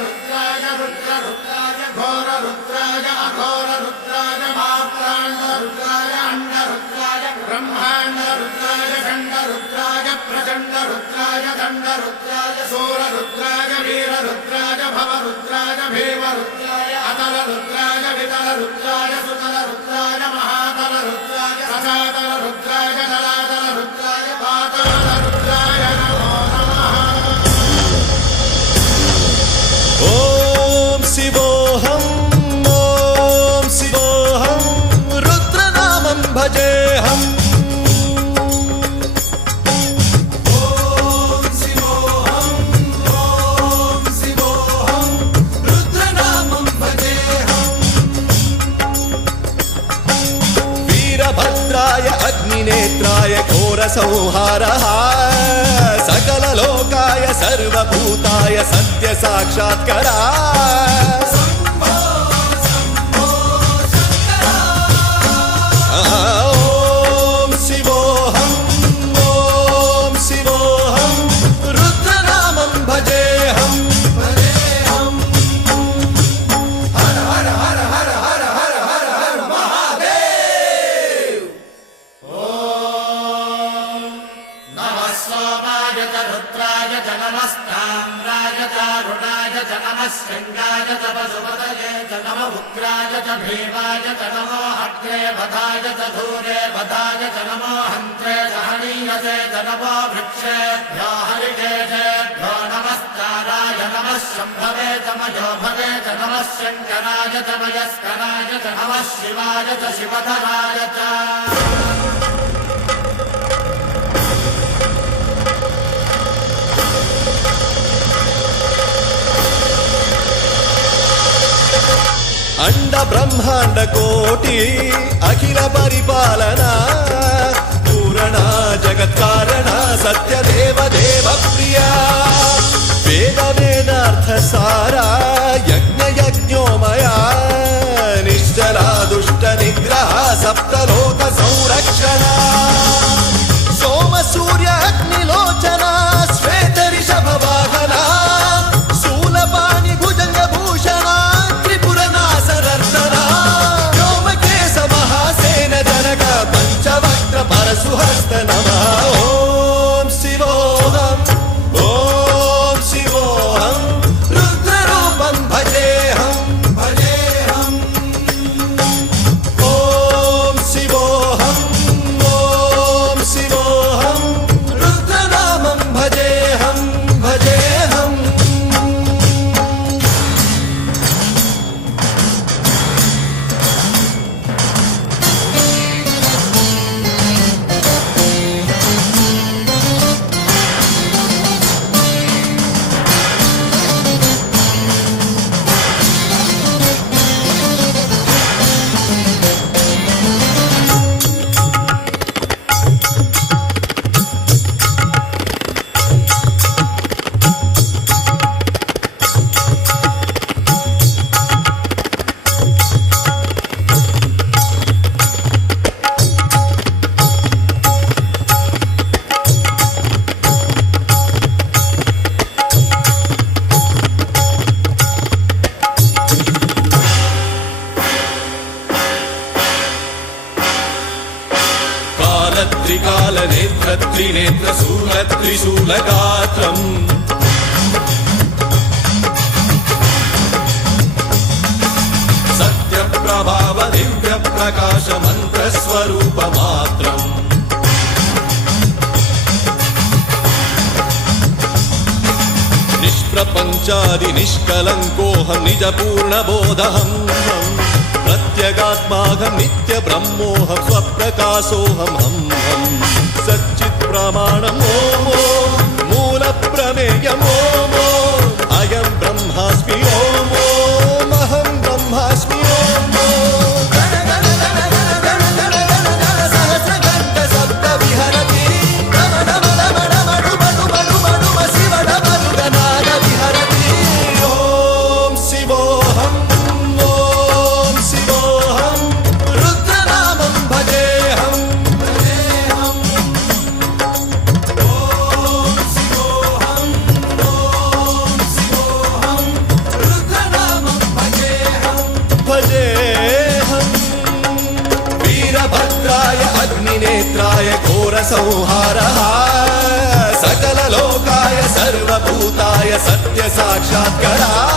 रुद्राय रुद्राय घोर रुद्राय अघोर रुद्राय मात्राण्ड रुद्राय अंड रुद्राय ब्रह्मांड रुद्राय खंड रुद्राय प्रचंड रुद्राय दंड रुद्राय सूर रुद्राय वीर रुद्राय भव रुद्राय भीम रुद्राय अतल रुद्राय वितल रुद्राय सुतल रुद्राय महातल रुद्राय रसातल रुद्राय जलातल रुद्राय पाताल रुद्राय नमो नमः। ओम शिवोऽहं रुद्रनामं भजेऽहम्। अग्निनेत्राय घोरसंहारः सकललोकाय सर्वभूताय सत्यसाक्षात्कारः। ॐ शिवोऽहं रुद्रनामं भजेऽहम्। शृंगाय च पशुपतये च नमः उग्राय च भीमाय च नमो अग्रे वधाय च धूरे वधाय च नमो हन्त्रे च हनीयसे च नमो वृक्षेभ्यो हरिकेशेभ्यो नमस्काराय नमः शम्भवे च मयोभवे च नमः शङ्कराय च मयस्कराय च नमः शिवाय च शिवधराय च। अंड ब्रह्मांड कोटि अखिल परिपालना पूरणा जगत्कारणा सत्यदेव देव प्रिया वेद वेदार्थ सारा यज्ञ यज्ञोमया निश्चला दुष्ट निग्रह सप्तलोक संरक्षणा सोम सूर्य अग्निलोचना श्वेत ऋषभ वाहना शूलपाणि भुजंग भूषणा परशुहस्त नमः। ओम शिवोऽहं रुद्ररूपं भजेऽहम्। ओम शिवोऽहं रुद्रनामं भजेऽहम्। त्रिकालनेत्र त्रिनेत्र शूल त्रिशूलगात्रम् सत्यप्रभाव दिव्य प्रकाश मन्त्रस्वरूपमात्रम् निष्प्रपञ्चादि निष्कलङ्कोऽहं निजपूर्णबोधहम् प्रत्यगात्माहं नित्य ब्रह्मोऽहं स्वप्रकाशोऽहं सच्चित् प्रमाणम् ओम मूल प्रमेयम् ओम अयं ब्रह्मास्मि ओम अहं ब्रह्मास्मि ओम सहस्रघण्ट शब्द विहरति शिवडमरुगनाद विहरति। ओम शिवोऽहं रुद्रनामं भजेऽहम्। ओम शिवोऽहं रुद्राय घोरसंहारः सकललोकाय सर्वभूताय सत्यसाक्षात्कारः